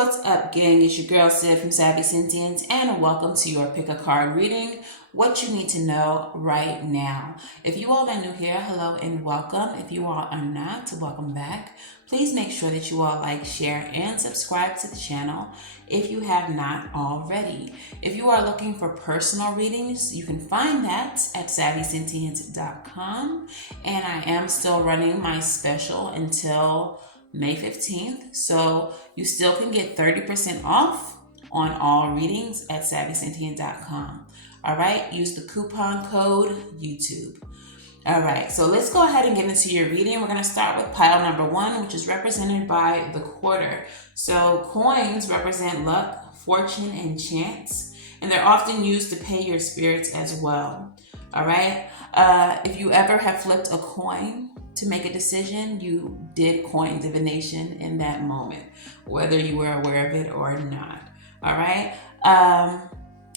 What's up, gang? It's your girl Sid from Savy, Sentient, and welcome to your pick a card reading. What you need to know right now. If you all are new here, hello and welcome. If you all are not, welcome back. Please make sure that you all like, share, and subscribe to the channel if you have not already. If you are looking for personal readings, you can find that at SavySentient.com. And I am still running my special until May 15th, so you still can get 30% off on all readings at SavySentient.com. All right, use the coupon code YouTube. All right, so let's go ahead and get into your reading. We're going to start with pile number 1, which is represented by the quarter. So coins represent luck, fortune, and chance, and they're often used to pay your spirits as well. All right, if you ever have flipped a coin to make a decision, you did coin divination in that moment, whether you were aware of it or not. All right.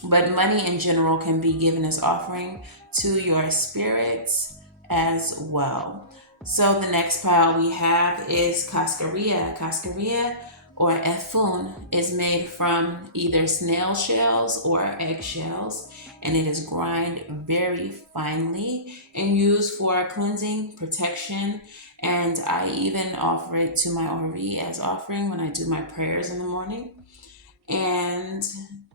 But money in general can be given as offering to your spirits as well. So the next pile we have is cascaria. Cascaria or efun is made from either snail shells or eggshells, and it is ground very finely and used for cleansing, protection, and I even offer it to my Ori as offering when I do my prayers in the morning. And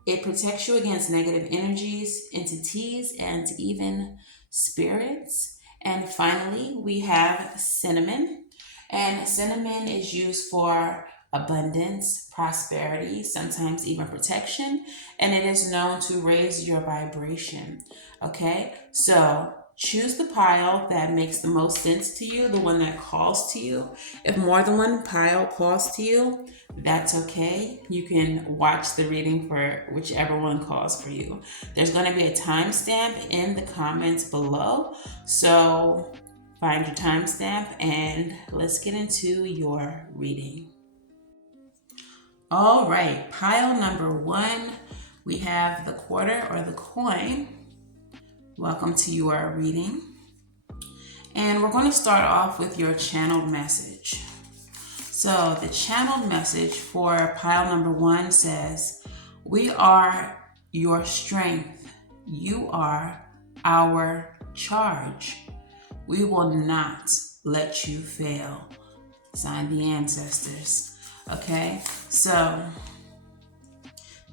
it protects you against negative energies, entities, and even spirits. And finally, we have cinnamon. And cinnamon is used for abundance, prosperity, sometimes even protection. And it is known to raise your vibration. Okay, so choose the pile that makes the most sense to you, the one that calls to you. If more than one pile calls to you, that's okay. You can watch the reading for whichever one calls for you. There's going to be a timestamp in the comments below. So find your timestamp and let's get into your reading. All right, pile number 1, we have the quarter or the coin. Welcome to your reading. And we're going to start off with your channeled message. So the channeled message for pile number 1 says, "We are your strength. You are our charge. We will not let you fail." Sign the ancestors. Okay, so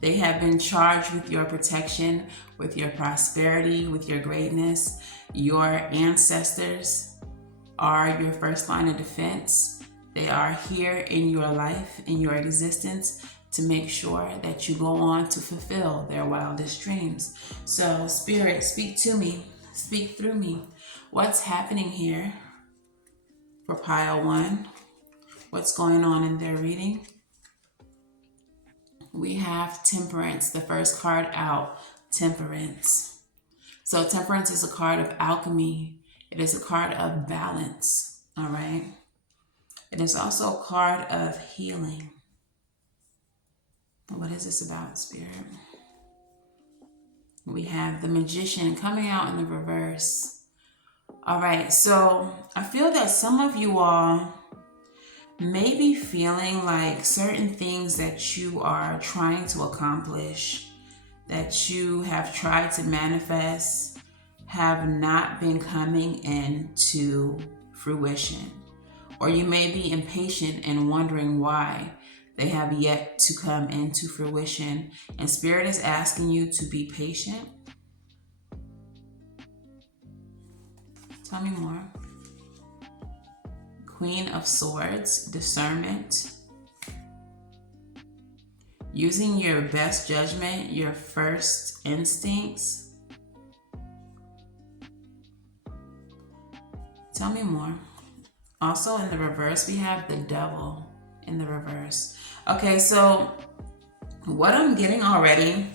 they have been charged with your protection, with your prosperity, with your greatness. Your ancestors are your first line of defense. They are here in your life, in your existence, to make sure that you go on to fulfill their wildest dreams. So, Spirit, speak to me, speak through me. What's happening here for pile 1? What's going on in their reading? We have Temperance, the first card out, Temperance. So Temperance is a card of alchemy. It is a card of balance, all right? It is also a card of healing. What is this about, Spirit? We have the Magician coming out in the reverse. All right, so I feel that some of you all may be feeling like certain things that you are trying to accomplish, that you have tried to manifest, have not been coming into fruition. Or you may be impatient and wondering why they have yet to come into fruition. And Spirit is asking you to be patient. Tell me more. Queen of Swords, discernment. Using your best judgment, your first instincts. Tell me more. Also in the reverse, we have the Devil in the reverse. Okay, so what I'm getting already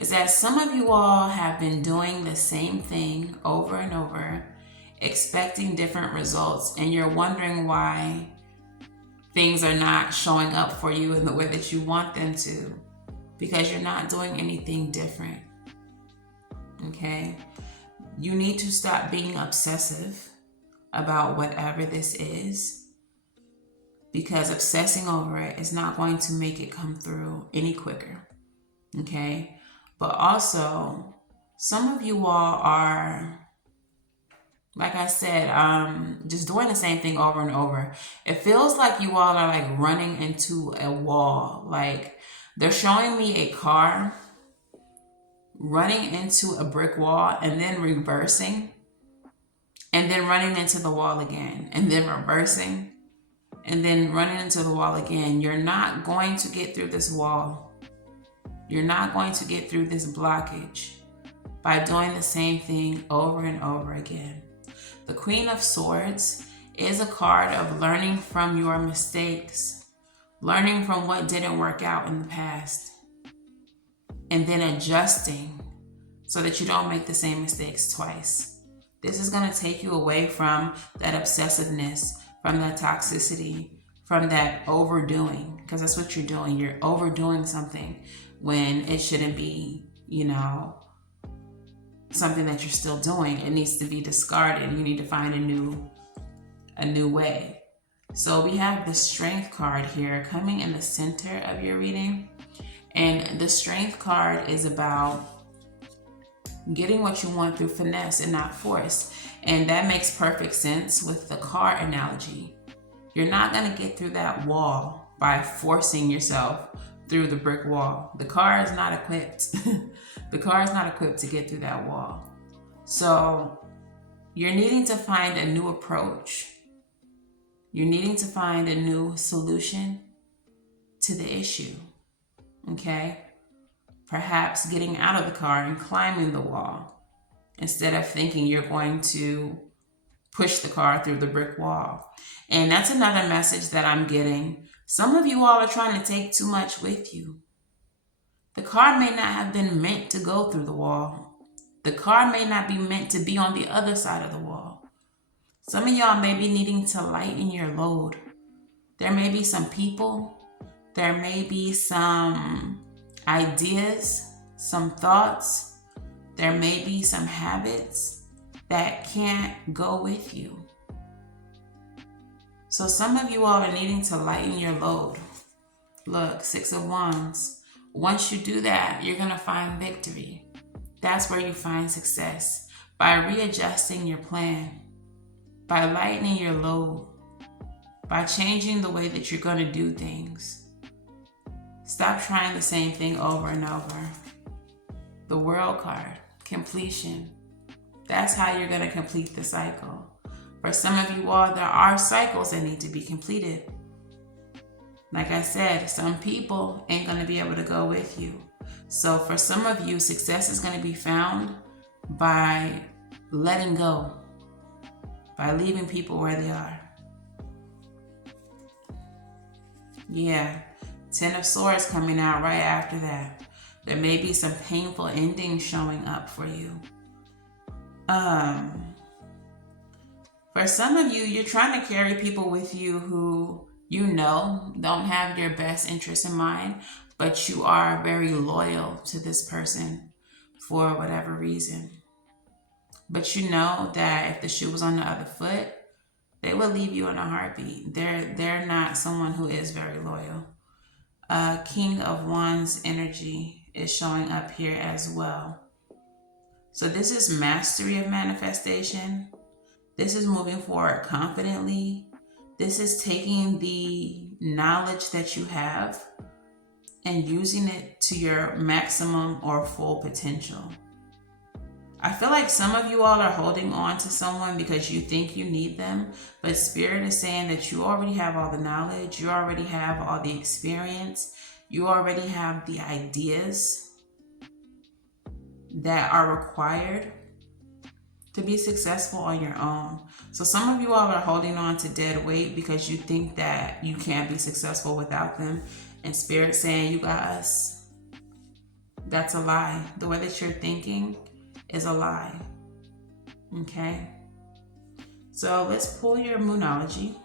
is that some of you all have been doing the same thing over and over, expecting different results, and you're wondering why things are not showing up for you in the way that you want them to, because you're not doing anything different. Okay? You need to stop being obsessive about whatever this is. because obsessing over it is not going to make it come through any quicker. Okay? But also, some of you all are, like I said, just doing the same thing over and over. It feels like you all are like running into a wall. Like they're showing me a car running into a brick wall and then reversing and then running into the wall again and then reversing and then running into the wall again. You're not going to get through this wall. You're not going to get through this blockage by doing the same thing over and over again. The Queen of Swords is a card of learning from your mistakes, learning from what didn't work out in the past, and then adjusting so that you don't make the same mistakes twice. This is going to take you away from that obsessiveness, from that toxicity, from that overdoing, because that's what you're doing. You're overdoing something when it shouldn't be, something that you're still doing. It needs to be discarded. You need to find a new way. So we have the Strength card here coming in the center of your reading. And the Strength card is about getting what you want through finesse and not force. And that makes perfect sense with the car analogy. You're not going to get through that wall by forcing yourself through the brick wall. The car is not equipped. The car is not equipped to get through that wall. So you're needing to find a new approach. You're needing to find a new solution to the issue. Okay? Perhaps getting out of the car and climbing the wall instead of thinking you're going to push the car through the brick wall. And that's another message that I'm getting. Some of you all are trying to take too much with you. The car may not have been meant to go through the wall. The car may not be meant to be on the other side of the wall. Some of y'all may be needing to lighten your load. There may be some people, there may be some ideas, some thoughts, there may be some habits that can't go with you. So some of you all are needing to lighten your load. Look, 6 of Wands. Once you do that, you're going to find victory. That's where you find success. By readjusting your plan, by lightening your load, by changing the way that you're going to do things. Stop trying the same thing over and over. The World card, completion. That's how you're going to complete the cycle. For some of you all, there are cycles that need to be completed. Like I said, some people ain't going to be able to go with you. So for some of you, success is going to be found by letting go, by leaving people where they are. Yeah, 10 of Swords coming out right after that. There may be some painful endings showing up for you. For some of you, you're trying to carry people with you who don't have your best interests in mind, but you are very loyal to this person for whatever reason. But you know that if the shoe was on the other foot, they will leave you in a heartbeat. They're not someone who is very loyal. King of Wands energy is showing up here as well. So this is mastery of manifestation. This is moving forward confidently. This is taking the knowledge that you have and using it to your maximum or full potential. I feel like some of you all are holding on to someone because you think you need them, but Spirit is saying that you already have all the knowledge, you already have all the experience, you already have the ideas that are required to be successful on your own. So some of you all are holding on to dead weight because you think that you can't be successful without them. And Spirit saying, you got us. That's a lie. The way that you're thinking is a lie. Okay? So let's pull your Moonology.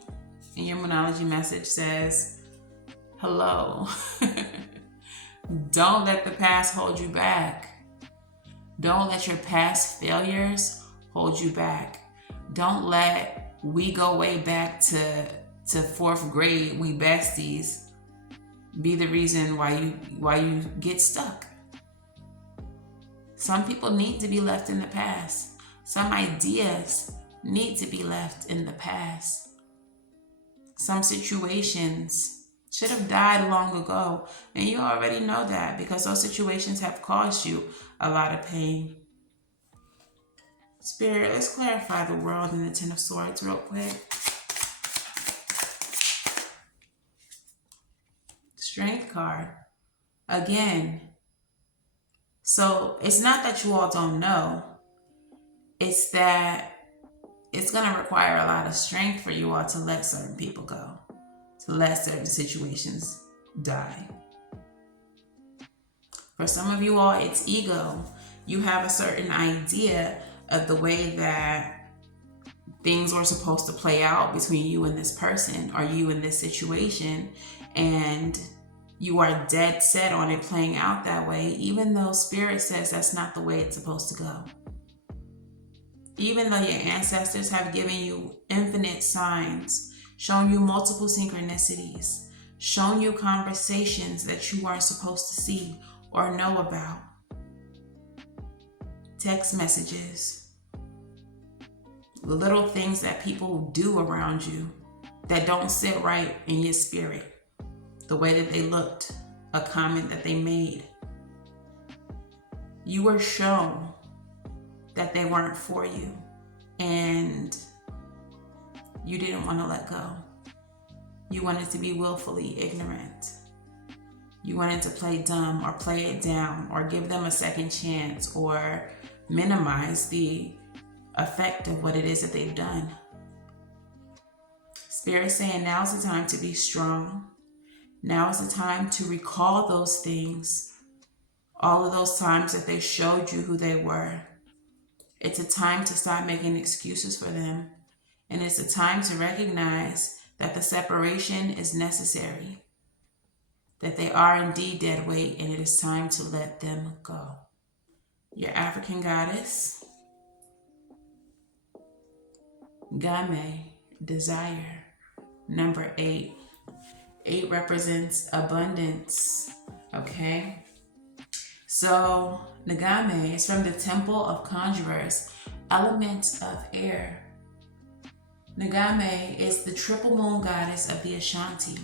And your Moonology message says, hello. Don't let the past hold you back. Don't let your past failures hold you back. Don't let we go way back to to 4th grade, we besties, be the reason why you get stuck. Some people need to be left in the past. Some ideas need to be left in the past. Some situations should have died long ago, and you already know that because those situations have caused you a lot of pain. Spirit, let's clarify the world and the Ten of Swords real quick. Strength card. Again. So it's not that you all don't know. It's that it's going to require a lot of strength for you all to let certain people go. To let certain situations die. For some of you all, it's ego. You have a certain idea of the way that things were supposed to play out between you and this person or you and this situation, and you are dead set on it playing out that way, even though Spirit says that's not the way it's supposed to go. Even though your ancestors have given you infinite signs, shown you multiple synchronicities, shown you conversations that you aren't supposed to see or know about, text messages, little things that people do around you that don't sit right in your spirit. The way that they looked, a comment that they made. You were shown that they weren't for you, and you didn't want to let go. You wanted to be willfully ignorant. You wanted to play dumb or play it down or give them a second chance or minimize the effect of what it is that they've done. Spirit's saying now's the time to be strong. Now is the time to recall those things, all of those times that they showed you who they were. It's a time to stop making excuses for them. And it's a time to recognize that the separation is necessary, that they are indeed dead weight, and it is time to let them go. Your African goddess, Game, desire, number 8. 8 represents abundance, okay? So, Nagame is from the Temple of Conjurers, element of air. Nagame is the triple moon goddess of the Ashanti.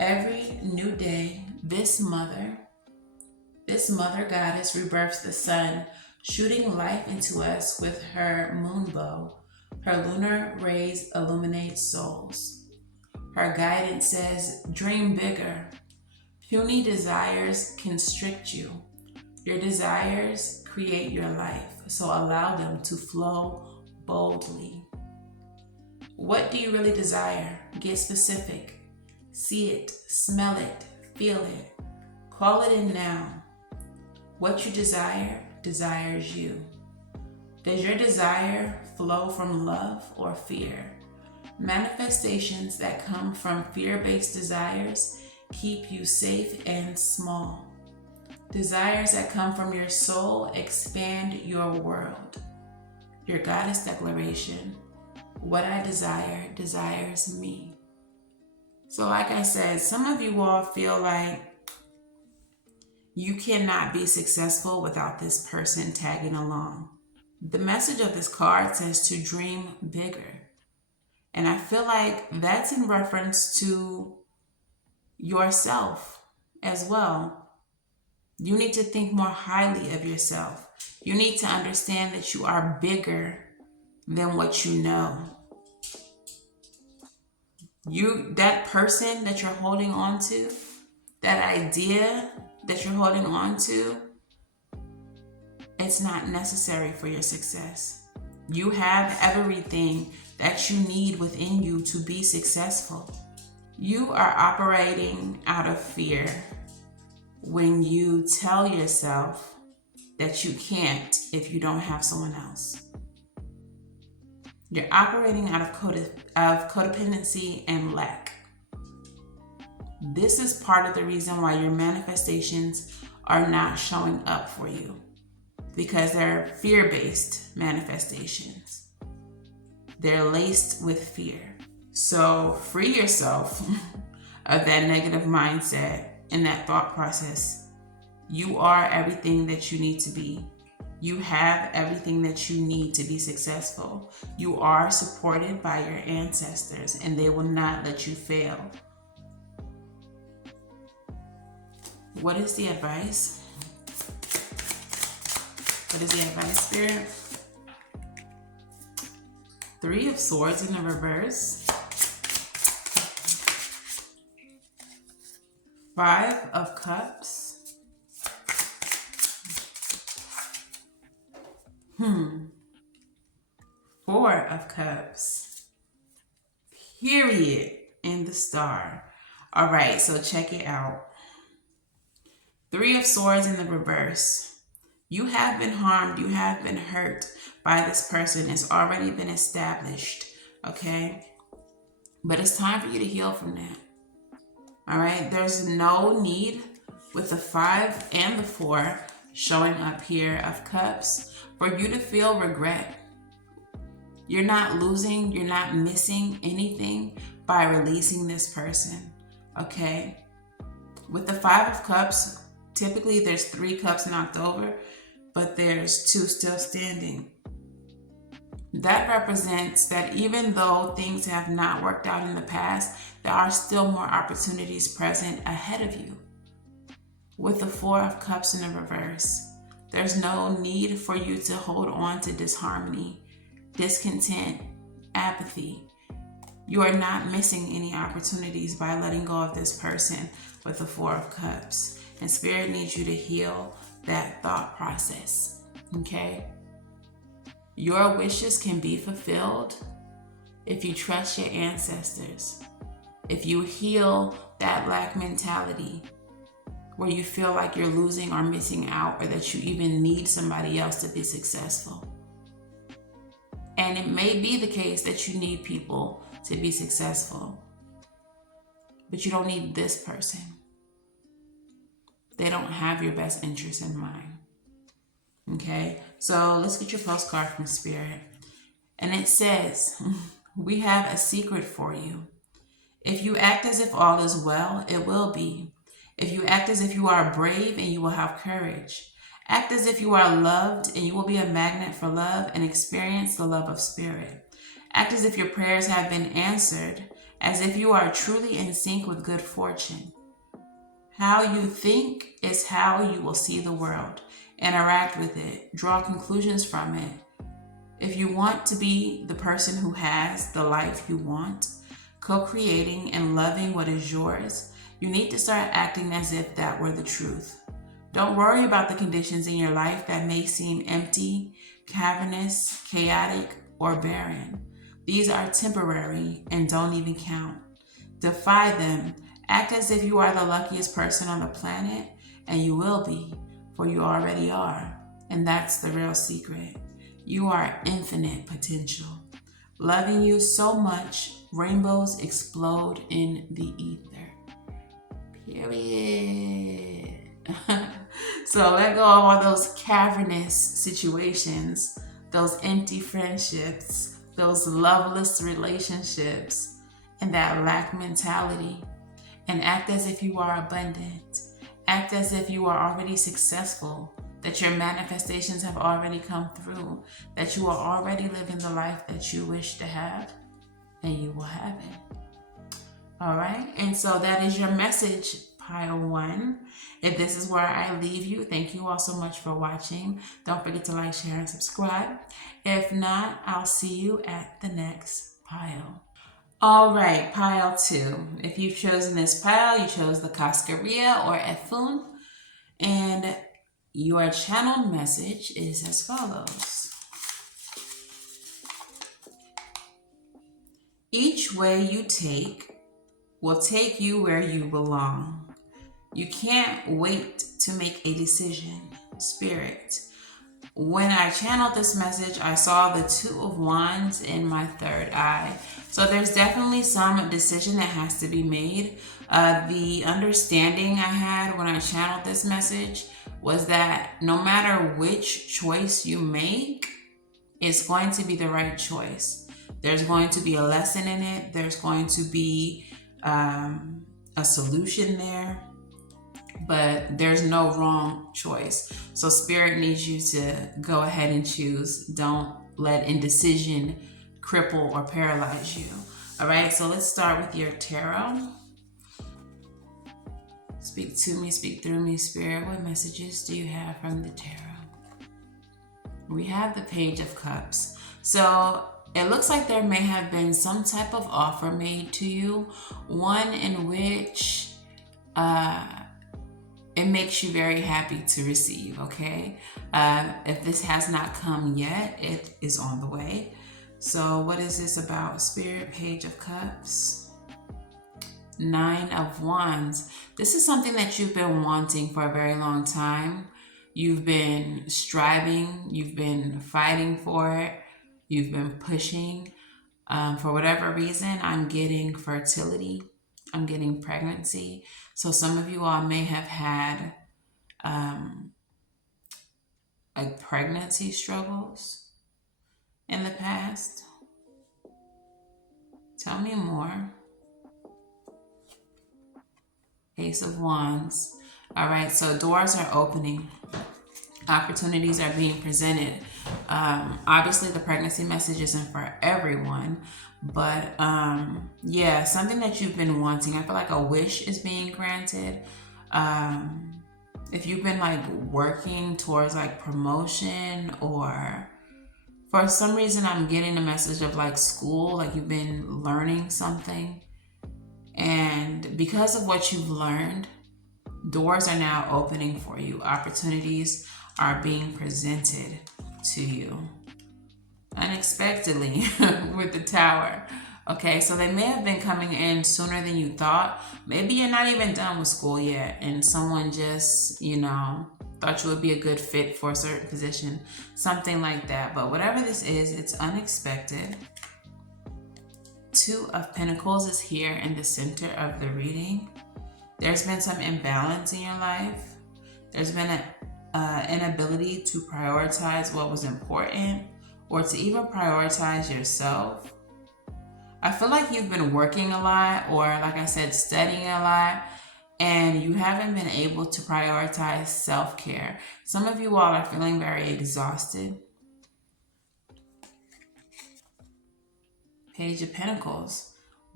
Every new day, this mother goddess rebirths the sun, shooting life into us with her moon bow. Her lunar rays illuminate souls. Her guidance says, dream bigger. Puny desires constrict you. Your desires create your life, so allow them to flow boldly. What do you really desire? Get specific. See it, smell it, feel it. Call it in now. What you desire desires you. Does your desire flow from love or fear? Manifestations that come from fear-based desires keep you safe and small. Desires that come from your soul expand your world. Your goddess declaration, what I desire desires me. So like I said, some of you all feel like you cannot be successful without this person tagging along. The message of this card says to dream bigger. And I feel like that's in reference to yourself as well. You need to think more highly of yourself. You need to understand that you are bigger than what you know. That person that you're holding on to, that idea that you're holding on to, it's not necessary for your success. You have everything that you need within you to be successful. You are operating out of fear when you tell yourself that you can't if you don't have someone else. You're operating out of codependency and lack. This is part of the reason why your manifestations are not showing up for you, because they're fear-based manifestations. They're laced with fear. So free yourself of that negative mindset and that thought process. You are everything that you need to be. You have everything that you need to be successful. You are supported by your ancestors, and they will not let you fail. What is the advice? What is the advice, Spirit? 3 of Swords in the reverse. 5 of Cups. 4 of Cups. Period. And the Star. All right, so check it out. 3 of Swords in the reverse. You have been harmed. You have been hurt by this person. It's already been established, okay? But it's time for you to heal from that. All right? There's no need with the 5 and the 4 showing up here of Cups for you to feel regret. You're not losing, you're not missing anything by releasing this person, okay? With the 5 of Cups, typically there's 3 cups in October, but there's 2 still standing. That represents that even though things have not worked out in the past, there are still more opportunities present ahead of you. With the 4 of Cups in the reverse, there's no need for you to hold on to disharmony, discontent, apathy. You are not missing any opportunities by letting go of this person with the 4 of Cups. And Spirit needs you to heal that thought process, okay? Your wishes can be fulfilled if you trust your ancestors, if you heal that lack mentality where you feel like you're losing or missing out, or that you even need somebody else to be successful. And it may be the case that you need people to be successful, but you don't need this person. They don't have your best interest in mind. Okay, so let's get your postcard from Spirit. And it says, we have a secret for you. If you act as if all is well, it will be. If you act as if you are brave, and you will have courage. Act as if you are loved, and you will be a magnet for love and experience the love of Spirit. Act as if your prayers have been answered, as if you are truly in sync with good fortune. How you think is how you will see the world. Interact with it. Draw conclusions from it. If you want to be the person who has the life you want, co-creating and loving what is yours, you need to start acting as if that were the truth. Don't worry about the conditions in your life that may seem empty, cavernous, chaotic, or barren. These are temporary and don't even count. Defy them. Act as if you are the luckiest person on the planet, and you will be, for you already are. And that's the real secret. You are infinite potential. Loving you so much, rainbows explode in the ether. Period. So let go of all those cavernous situations, those empty friendships, those loveless relationships, and that lack mentality. And act as if you are abundant. Act as if you are already successful, that your manifestations have already come through, that you are already living the life that you wish to have, and you will have it. All right, and so that is your message, pile 1. If this is where I leave you, thank you all so much for watching. Don't forget to like, share, and subscribe. If not, I'll see you at the next pile. All right, pile 2. If you've chosen this pile, you chose the Cascaria or Efun, and your channeled message is as follows. Each way you take will take you where you belong. You can't wait to make a decision, Spirit. When I channeled this message, I saw the 2 of Wands in my third eye. So there's definitely some decision that has to be made. The understanding I had when I channeled this message was that no matter which choice you make, it's going to be the right choice. There's going to be a lesson in it. There's going to be a solution there, but there's no wrong choice. So Spirit needs you to go ahead and choose. Don't let indecision cripple or paralyze you. All right, so let's start with your tarot. Speak to me, speak through me, Spirit. What messages do you have from the tarot? We have the Page of Cups. So it looks like there may have been some type of offer made to you, one in which it makes you very happy to receive, okay? If this has not come yet, it is on the way. So what is this about, Spirit? Page of Cups. 9 of Wands. This is something that you've been wanting for a very long time. You've been striving, you've been fighting for it, you've been pushing. For whatever reason, I'm getting fertility, I'm getting pregnancy. So some of you all may have had like pregnancy struggles in the past. Tell me more. Ace of Wands. All right, so doors are opening. Opportunities are being presented. Obviously, the pregnancy message isn't for everyone, but yeah, something that you've been wanting. I feel like a wish is being granted. If you've been like working towards like promotion, or for some reason I'm getting a message of like school, like you've been learning something, and because of what you've learned, doors are now opening for you. Opportunities are being presented to you unexpectedly with the Tower. Okay, so they may have been coming in sooner than you thought. Maybe you're not even done with school yet, and someone just, you know, thought you would be a good fit for a certain position, something like that. But whatever this is, it's unexpected. 2 of Pentacles is here in the center of the reading. There's been some imbalance in your life. There's been an inability to prioritize what was important, or to even prioritize yourself. I feel like you've been working a lot, or like I said, studying a lot, and you haven't been able to prioritize self-care. Some of you all are feeling very exhausted. Page of Pentacles,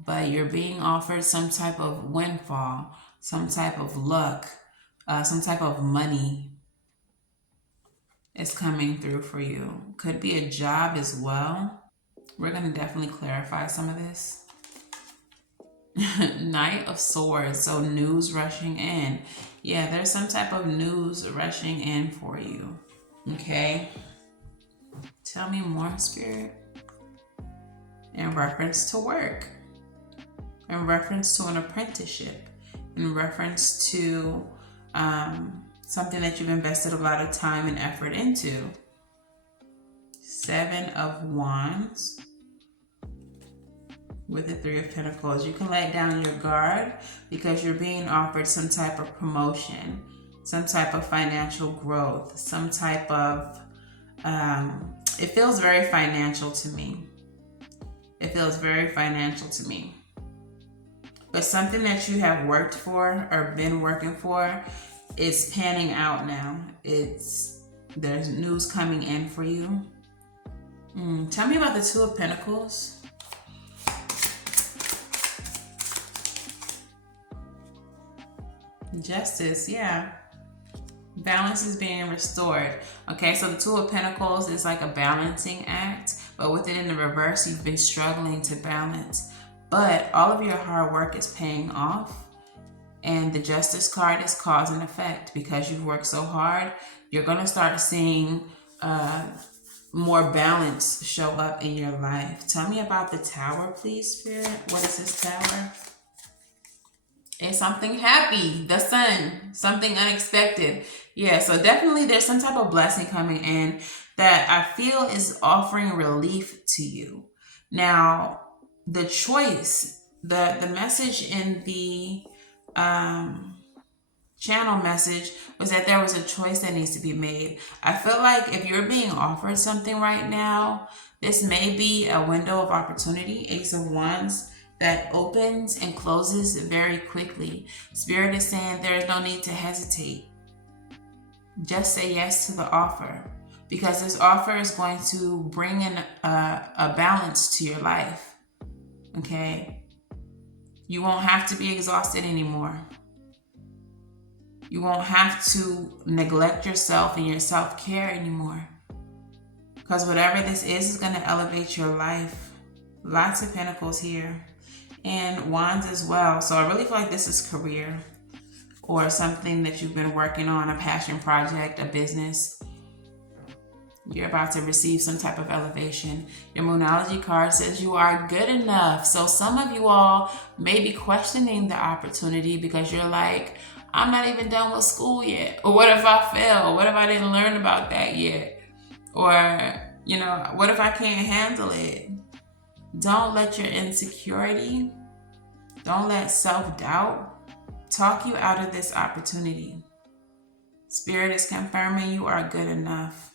but you're being offered some type of windfall, some type of luck, some type of money is coming through for you. Could be a job as well. We're going to definitely clarify some of this. Knight of Swords, so news rushing in. Yeah, there's some type of news rushing in for you. Okay. Tell me more, Spirit. In reference to work, in reference to an apprenticeship, in reference to something that you've invested a lot of time and effort into. 7 of Wands with the 3 of Pentacles. You can let down your guard because you're being offered some type of promotion, some type of financial growth, some type of, it feels very financial to me. It feels very financial to me. But something that you have worked for or been working for is panning out now. There's news coming in for you. Tell me about the 2 of Pentacles. Justice, yeah. Balance is being restored. Okay, so the 2 of Pentacles is like a balancing act, but with it in the reverse, you've been struggling to balance. But all of your hard work is paying off, and the Justice card is cause and effect. Because you've worked so hard, you're going to start seeing more balance show up in your life. Tell me about the Tower, please, Spirit. What is this Tower? It's something happy, the Sun, something unexpected. Yeah, so definitely there's some type of blessing coming in that I feel is offering relief to you. Now, the choice, the message in the channel message was that there was a choice that needs to be made. I feel like if you're being offered something right now This may be a window of opportunity, Ace of Wands, that opens and closes very quickly. Spirit is saying there is no need to hesitate. Just say yes to the offer, because this offer is going to bring in a balance to your life. Okay? You won't have to be exhausted anymore. You won't have to neglect yourself and your self-care anymore. Because whatever this is going to elevate your life. Lots of pentacles here. And wands as well. So I really feel like this is career. Or something that you've been working on. A passion project, a business. You're about to receive some type of elevation. Your Moonology card says you are good enough. So some of you all may be questioning the opportunity because you're like, I'm not even done with school yet. Or what if I fail? What if I didn't learn about that yet? Or, what if I can't handle it? Don't let your insecurity, don't let self-doubt talk you out of this opportunity. Spirit is confirming you are good enough.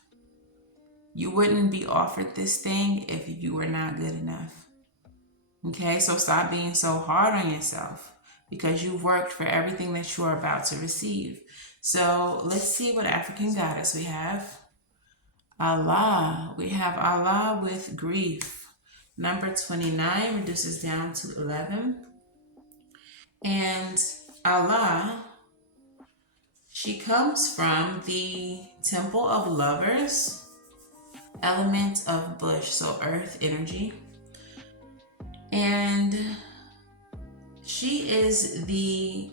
You wouldn't be offered this thing if you were not good enough. Okay, so stop being so hard on yourself because you've worked for everything that you are about to receive. So let's see what African goddess we have. Allah. We have Allah with grief. Number 29 reduces down to 11. And Allah, she comes from the Temple of Lovers, element of bush, so earth energy. And she is the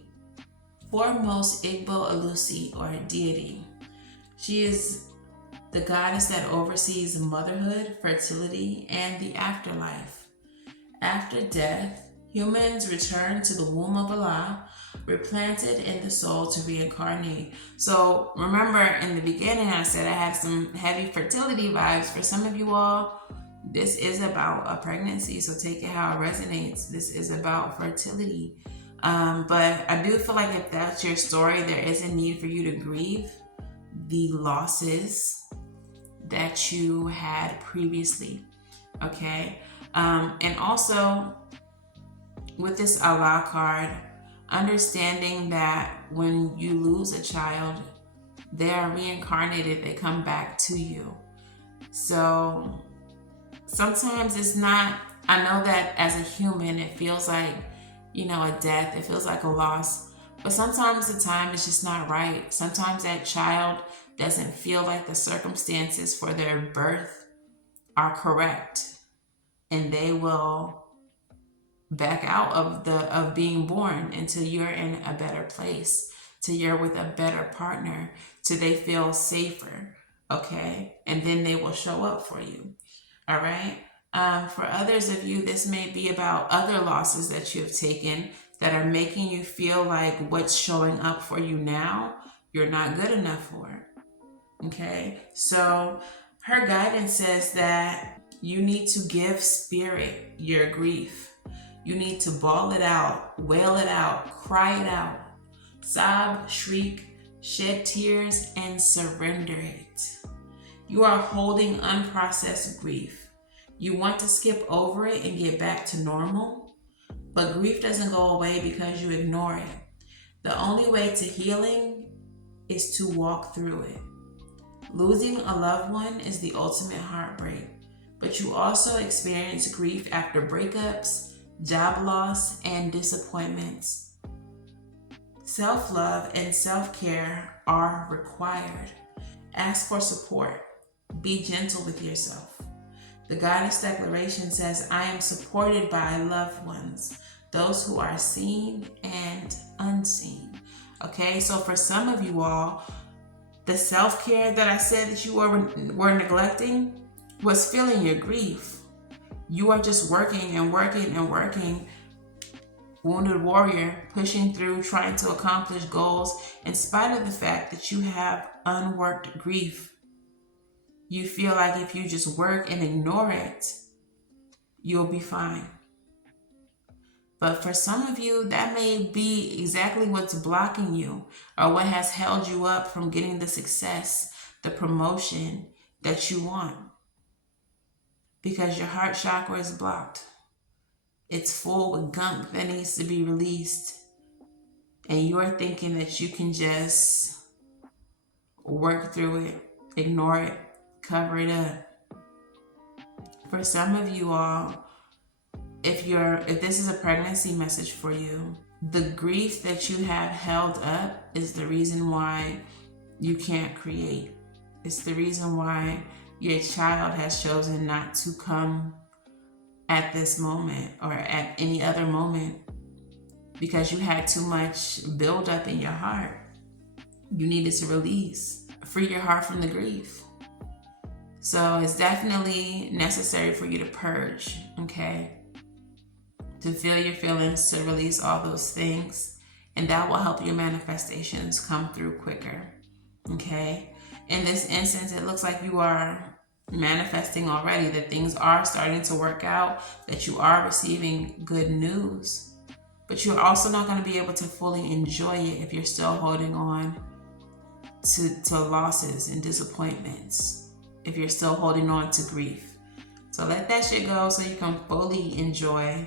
foremost Igbo Alusi, or deity. She is the goddess that oversees motherhood, fertility, and the afterlife. After death, humans return to the womb of Allah, replanted in the soul to reincarnate. So remember in the beginning I said I had some heavy fertility vibes. For some of you all, this is about a pregnancy, so take it how it resonates. This is about fertility. But I do feel like if that's your story, there is a need for you to grieve the losses that you had previously. Okay? And also, with this Allah card, understanding that when you lose a child, they are reincarnated, they come back to you. So sometimes it's not, I know that as a human, it feels like, a death, it feels like a loss, but sometimes the time is just not right. Sometimes that child doesn't feel like the circumstances for their birth are correct, and they will back out of being born until you're in a better place, till you're with a better partner, till they feel safer, okay? And then they will show up for you, all right? For others of you, this may be about other losses that you've taken that are making you feel like what's showing up for you now, you're not good enough for, okay? So her guidance says that you need to give spirit your grief. You need to bawl it out, wail it out, cry it out, sob, shriek, shed tears, and surrender it. You are holding unprocessed grief. You want to skip over it and get back to normal, but grief doesn't go away because you ignore it. The only way to healing is to walk through it. Losing a loved one is the ultimate heartbreak, but you also experience grief after breakups, job loss, and disappointments. Self-love and self-care are required. Ask for support. Be gentle with yourself. The Goddess Declaration says, I am supported by loved ones, those who are seen and unseen. Okay, so for some of you all, the self-care that I said that you were neglecting was feeling your grief. You are just working and working and working. Wounded warrior, pushing through, trying to accomplish goals in spite of the fact that you have unworked grief. You feel like if you just work and ignore it, you'll be fine. But for some of you, that may be exactly what's blocking you or what has held you up from getting the success, the promotion that you want. because your heart chakra is blocked. It's full with gunk that needs to be released. And you're thinking that you can just work through it, ignore it, cover it up. For some of you all, if this is a pregnancy message for you, the grief that you have held up is the reason why you can't create. It's the reason why your child has chosen not to come at this moment or at any other moment, because you had too much buildup in your heart. You needed to release, free your heart from the grief. So it's definitely necessary for you to purge, okay? To feel your feelings, to release all those things, and that will help your manifestations come through quicker, okay? In this instance, it looks like you are manifesting already, that things are starting to work out, that you are receiving good news, but you're also not going to be able to fully enjoy it if you're still holding on to losses and disappointments, if you're still holding on to grief. So let that shit go so you can fully enjoy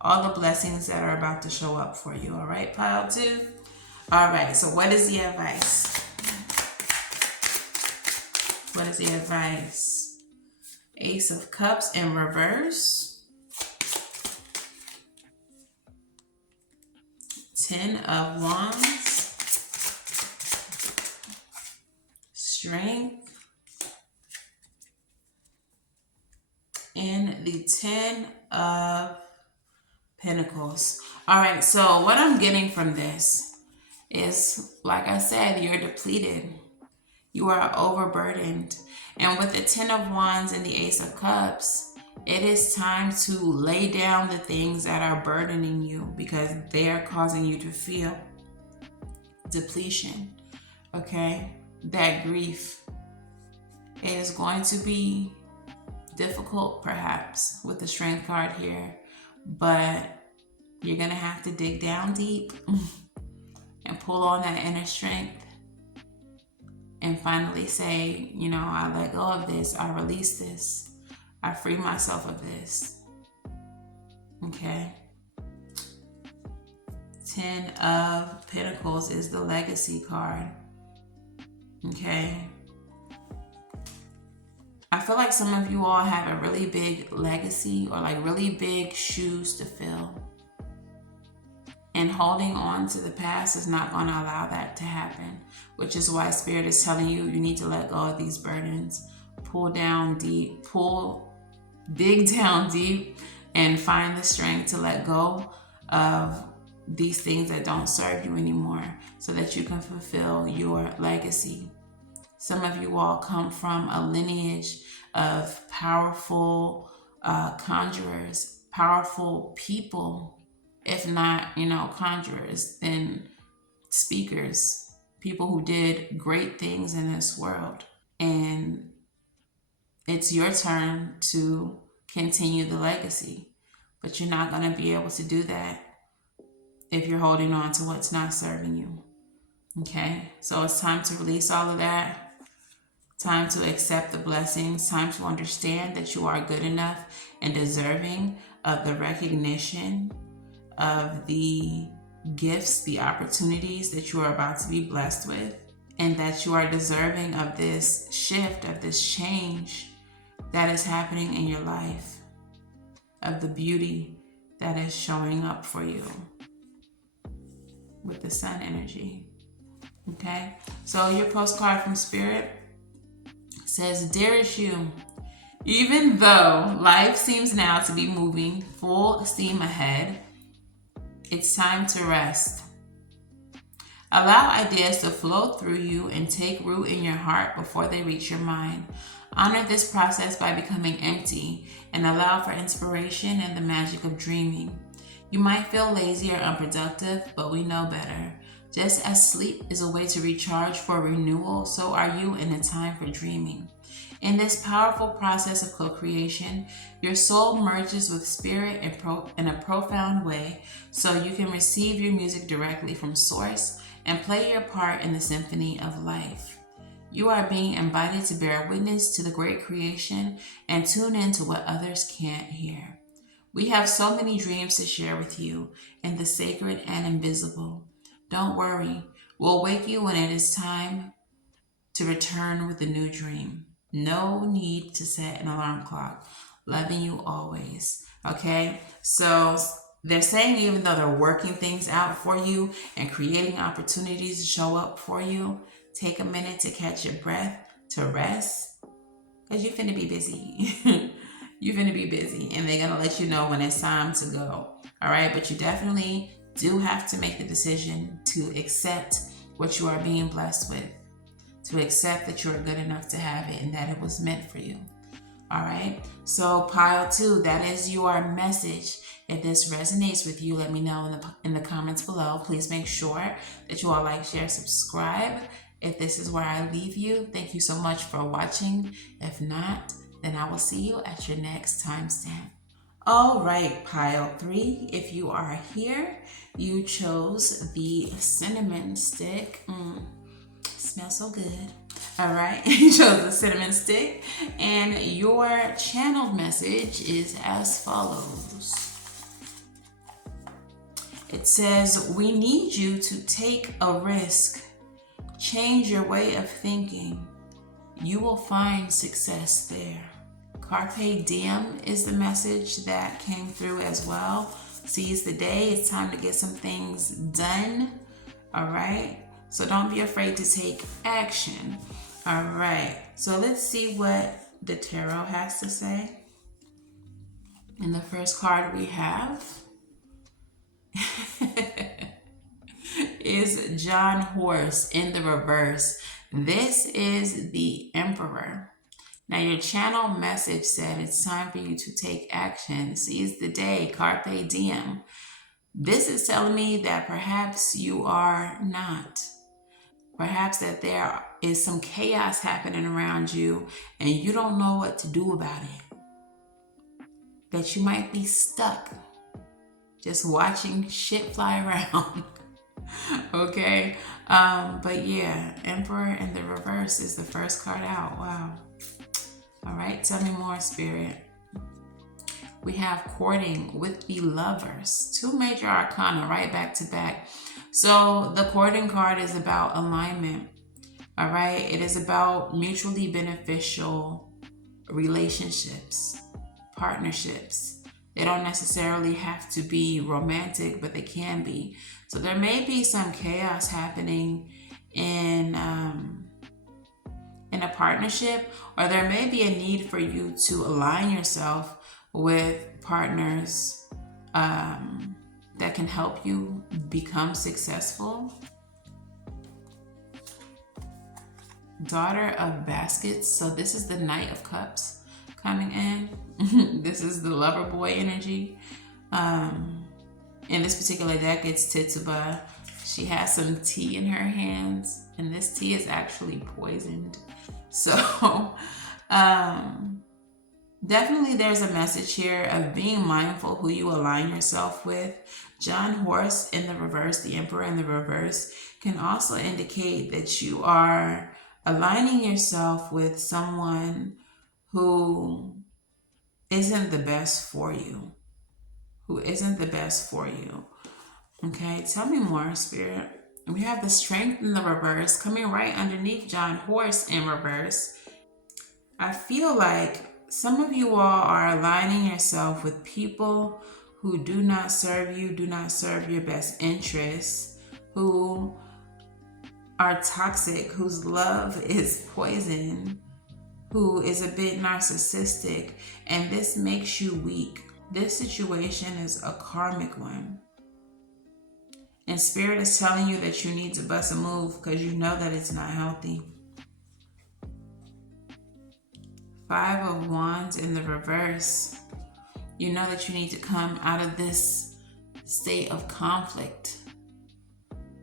all the blessings that are about to show up for you. All right, pile 2? All right, so what is the advice? What is the advice? Ace of Cups in reverse. 10 of Wands. Strength. And the 10 of Pentacles. All right, so what I'm getting from this is, like I said, you're depleted. You are overburdened. And with the 10 of Wands and the Ace of Cups, it is time to lay down the things that are burdening you, because they are causing you to feel depletion, okay? That grief. It is going to be difficult, perhaps, with the Strength card here, but you're going to have to dig down deep and pull on that inner strength and finally say, you know, I let go of this, I release this, I free myself of this, okay? 10 of Pentacles is the Legacy card, okay? I feel like some of you all have a really big legacy, or like really big shoes to fill. And holding on to the past is not going to allow that to happen, which is why Spirit is telling you, you need to let go of these burdens. Pull down deep, dig down deep, and find the strength to let go of these things that don't serve you anymore, so that you can fulfill your legacy. Some of you all come from a lineage of powerful conjurers, powerful people. If not, you know, conjurers, then speakers, people who did great things in this world. And it's your turn to continue the legacy, but you're not going to be able to do that if you're holding on to what's not serving you. Okay, so it's time to release all of that. Time to accept the blessings. Time to understand that you are good enough and deserving of the recognition, of the gifts, the opportunities that you are about to be blessed with, and that you are deserving of this shift, of this change that is happening in your life, of the beauty that is showing up for you with the Sun energy. Okay, so your postcard from Spirit says, dearest you, even though life seems now to be moving full steam ahead, it's time to rest. Allow ideas to flow through you and take root in your heart before they reach your mind. Honor this process by becoming empty and allow for inspiration and the magic of dreaming. You might feel lazy or unproductive, but we know better. Just as sleep is a way to recharge for renewal, so are you in a time for dreaming. In this powerful process of co-creation, your soul merges with spirit in a profound way, so you can receive your music directly from source and play your part in the symphony of life. You are being invited to bear witness to the great creation and tune in to what others can't hear. We have so many dreams to share with you in the sacred and invisible. Don't worry, we'll wake you when it is time to return with a new dream. No need to set an alarm clock. Loving you always. Okay? So they're saying even though they're working things out for you and creating opportunities to show up for you, take a minute to catch your breath, to rest, because you're finna be busy. You're finna be busy, and they're gonna let you know when it's time to go. All right? But you definitely do have to make the decision to accept what you are being blessed with, to accept that you're good enough to have it and that it was meant for you. All right? So pile 2, that is your message. If this resonates with you, let me know in the comments below. Please make sure that you all like, share, subscribe. If this is where I leave you, thank you so much for watching. If not, then I will see you at your next timestamp. All right, pile 3, if you are here, you chose the cinnamon stick. Smells so good. All right, you chose the cinnamon stick, and your channeled message is as follows. It says, we need you to take a risk. Change your way of thinking. You will find success there. Carpe diem is the message that came through as well. Seize the day. It's time to get some things done. All right. So don't be afraid to take action. All right. So let's see what the tarot has to say. And the first card we have is John Horse in the reverse. This is the Emperor. Now your channel message said it's time for you to take action. Seize the day. Carpe diem. This is telling me that perhaps you are not. Perhaps that there is some chaos happening around you and you don't know what to do about it. That you might be stuck just watching shit fly around. Okay? But yeah, Emperor in the reverse is the first card out. Wow. All right, tell me more, Spirit. We have courting with the lovers. 2 major arcana right back to back. So the courting card is about alignment. All right, it is about mutually beneficial relationships, partnerships. They don't necessarily have to be romantic, but they can be. So there may be some chaos happening in a partnership, or there may be a need for you to align yourself with partners that can help you become successful. Daughter of Baskets. So this is the Knight of Cups coming in. This is the lover boy energy. In this particular deck, it's Tituba. She has some tea in her hands, and this tea is actually poisoned. So definitely there's a message here of being mindful who you align yourself with. John Horse in the reverse, the Emperor in the reverse, can also indicate that you are aligning yourself with someone who isn't the best for you. Okay, tell me more, Spirit. We have the Strength in the reverse coming right underneath John Horse in reverse. I feel like some of you all are aligning yourself with people who do not serve you, do not serve your best interests, who are toxic, whose love is poison, who is a bit narcissistic, and this makes you weak. This situation is a karmic one. And Spirit is telling you that you need to bust a move because you know that it's not healthy. 5 of Wands in the reverse. You know that you need to come out of this state of conflict.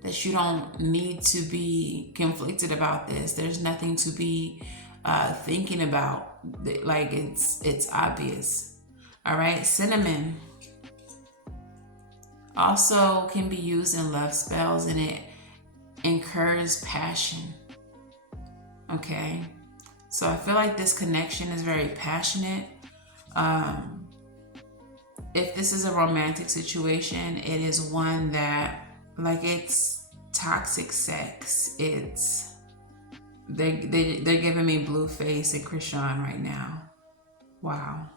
That you don't need to be conflicted about this. There's nothing to be thinking about. Like it's obvious. All right, Cinnamon also can be used in love spells, and it incurs passion. Okay. So I feel like this connection is very passionate. If this is a romantic situation, it is one that, like, it's toxic sex. It's they're giving me Blueface and Krishan right now. Wow.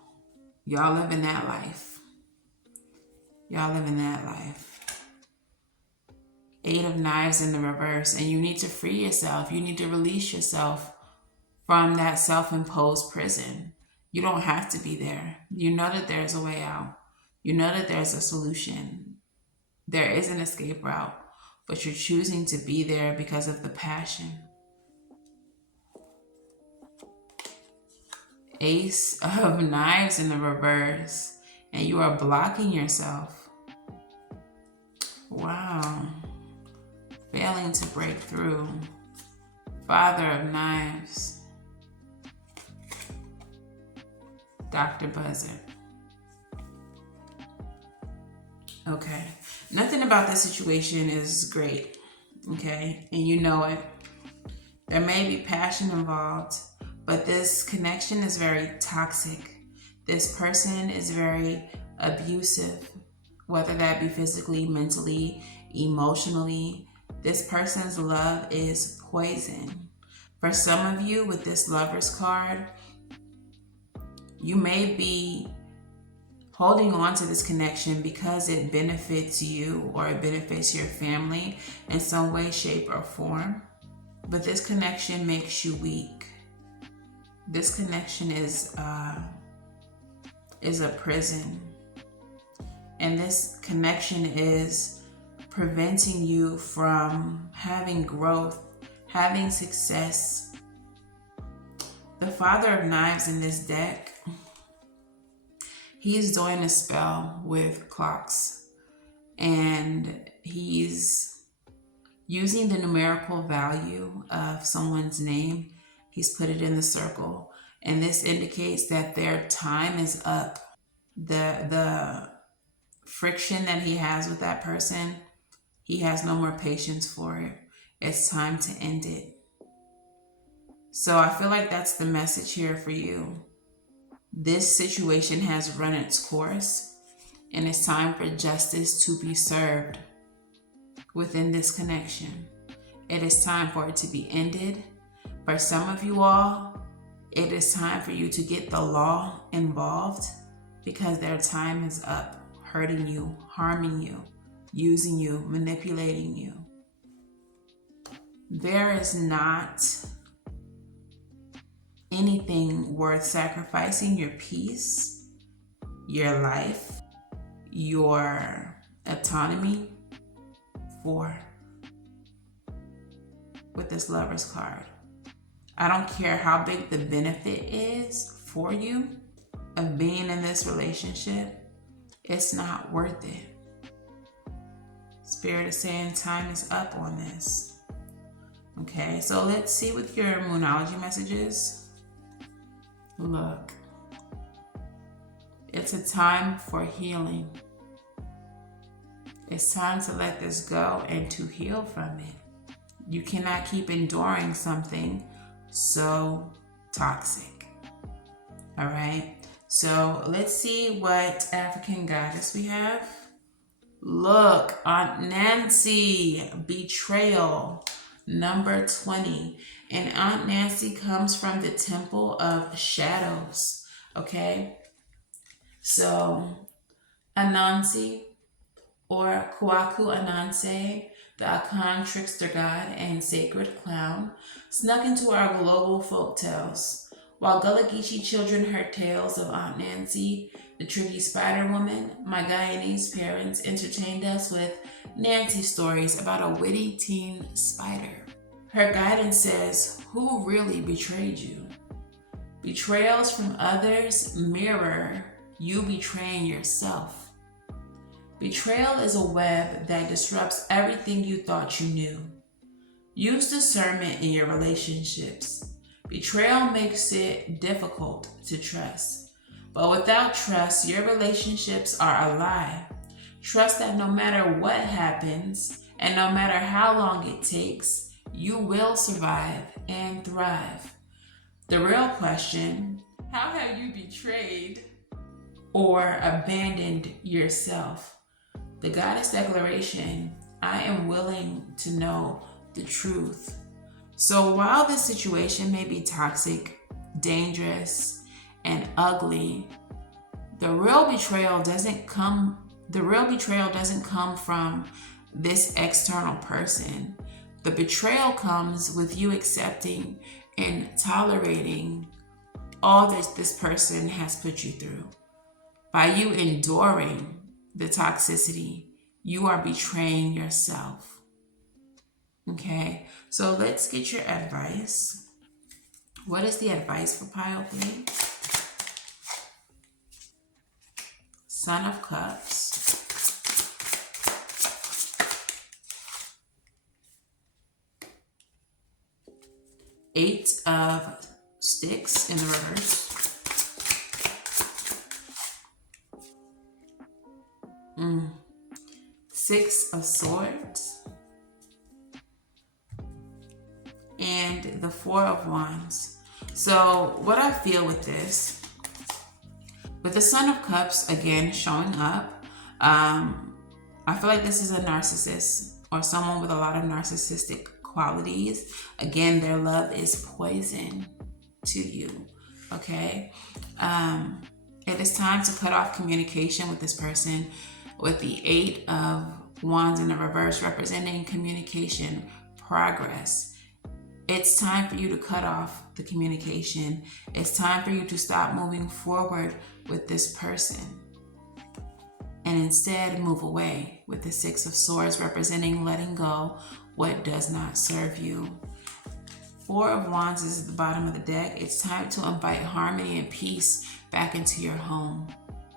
Y'all living that life. Y'all living that life. 8 of Knives in the reverse, and you need to free yourself. You need to release yourself from that self-imposed prison. You don't have to be there. You know that there's a way out. You know that there's a solution. There is an escape route, but you're choosing to be there because of the passion. Ace of Knives in the reverse, and you are blocking yourself. Wow. Failing to break through. Father of Knives. Dr. Buzzard. Okay. Nothing about this situation is great. Okay. And you know it. There may be passion involved, but this connection is very toxic. This person is very abusive, whether that be physically, mentally, emotionally. This person's love is poison. For some of you, with this Lover's card, you may be holding on to this connection because it benefits you or it benefits your family in some way, shape, or form. But this connection makes you weak. This connection is a prison. And this connection is preventing you from having growth, having success. The Father of Knives in this deck, he's doing a spell with clocks, and he's using the numerical value of someone's name. He's put it in the circle, and this indicates that their time is up. The friction that he has with that person, he has no more patience for it. It's time to end it. So I feel like that's the message here for you. This situation has run its course, and it's time for justice to be served within this connection. It is time for it to be ended. For some of you all, it is time for you to get the law involved because their time is up, hurting you, harming you, using you, manipulating you. There is not anything worth sacrificing your peace, your life, your autonomy for with this Lover's card. I don't care how big the benefit is for you of being in this relationship. It's not worth it. Spirit is saying time is up on this. Okay, so let's see with your Moonology messages. Look, it's a time for healing. It's time to let this go and to heal from it. You cannot keep enduring something so toxic. All right, so let's see what African goddess we have. Look, Aunt Nancy, betrayal, number 20. And Aunt Nancy comes from the Temple of Shadows, okay? So Anansi, or Kwaku Ananse, the Akan trickster god and sacred clown, snuck into our global folk tales. While Gullah Geechee children heard tales of Aunt Nancy, the tricky spider woman, my Guyanese parents entertained us with Nancy stories about a witty teen spider. Her guidance says, who really betrayed you? Betrayals from others mirror you betraying yourself. Betrayal is a web that disrupts everything you thought you knew. Use discernment in your relationships. Betrayal makes it difficult to trust. But without trust, your relationships are a lie. Trust that no matter what happens, and no matter how long it takes, You will survive and thrive. The real question, how have you betrayed or abandoned yourself? The Goddess Declaration, I am willing to know the truth. So while this situation may be toxic, dangerous, and ugly, the real betrayal doesn't come from this external person. The betrayal comes with you accepting and tolerating all that this person has put you through. By you enduring the toxicity, you are betraying yourself. Okay, so let's get your advice. What is the advice for pile, please? Son of Cups. Eight of Sticks in the reverse. Six of Swords. And the Four of Wands. So what I feel with this, with the Son of Cups again showing up, I feel like this is a narcissist or someone with a lot of narcissistic qualities. Again, their love is poison to you, okay? It is time to cut off communication with this person, with the Eight of Wands in the reverse representing communication, progress. It's time for you to cut off the communication. It's time for you to stop moving forward with this person and instead move away with the Six of Swords representing letting go what does not serve you. Four of Wands is at the bottom of the deck. It's time to invite harmony and peace back into your home,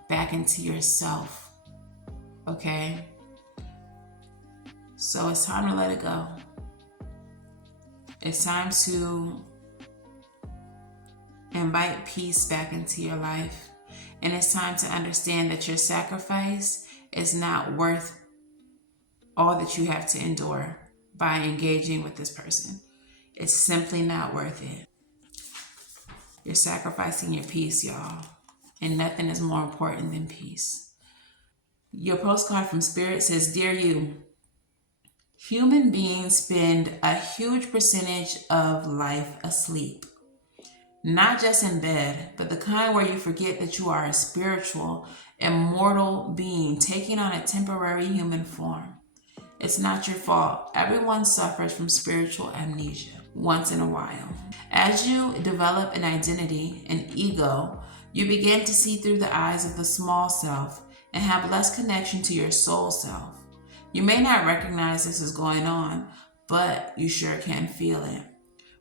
back into yourself, okay? So it's time to let it go. It's time to invite peace back into your life. And it's time to understand that your sacrifice is not worth all that you have to endure by engaging with this person. It's simply not worth it. You're sacrificing your peace, y'all. And nothing is more important than peace. Your postcard from Spirit says, Dear you, human beings spend a huge percentage of life asleep. Not just in bed, but the kind where you forget that you are a spiritual, immortal being taking on a temporary human form. It's not your fault. Everyone suffers from spiritual amnesia once in a while. As you develop an identity, an ego, you begin to see through the eyes of the small self and have less connection to your soul self. You may not recognize this is going on, but you sure can feel it.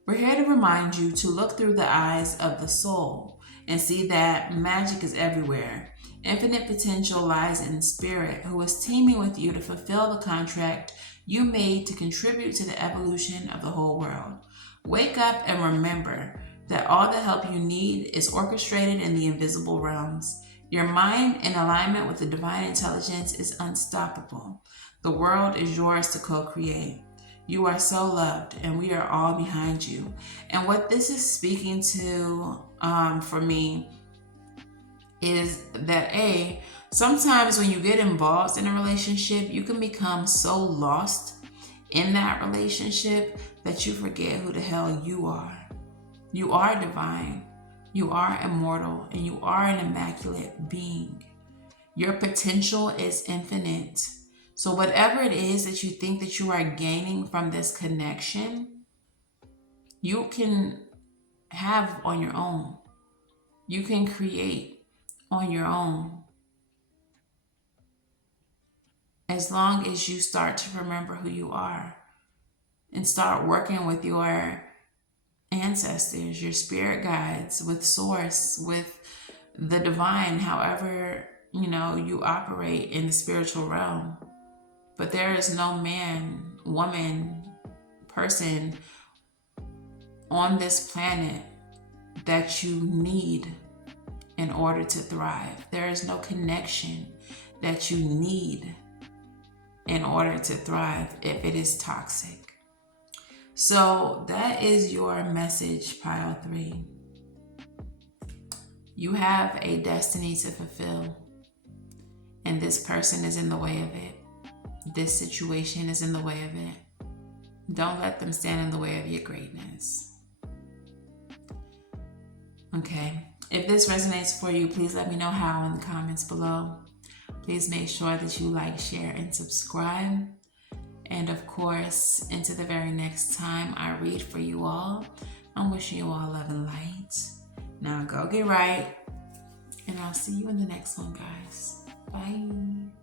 We're here to remind you to look through the eyes of the soul and see that magic is everywhere. Infinite potential lies in spirit, who is teaming with you to fulfill the contract you made to contribute to the evolution of the whole world. Wake up and remember that all the help you need is orchestrated in the invisible realms. Your mind in alignment with the divine intelligence is unstoppable. The world is yours to co-create. You are so loved, and we are all behind you. And what this is speaking to for me is that sometimes when you get involved in a relationship, you can become so lost in that relationship that you forget who the hell you are. You are divine, you are immortal, and you are an immaculate being. Your potential is infinite. So whatever it is that you think that you are gaining from this connection, you can have on your own. You can create on your own. As long as you start to remember who you are and start working with your ancestors, your spirit guides, with source, with the divine, however, you operate in the spiritual realm. But there is no man, woman, person on this planet that you need in order to thrive. There is no connection that you need in order to thrive if it is toxic. So that is your message, pile 3. You have a destiny to fulfill, and this person is in the way of it. This situation is in the way of it. Don't let them stand in the way of your greatness. Okay. If this resonates for you, please let me know how in the comments below. Please make sure that you like, share, and subscribe. And of course, until the very next time I read for you all, I'm wishing you all love and light. Now go get right. And I'll see you in the next one, guys. Bye.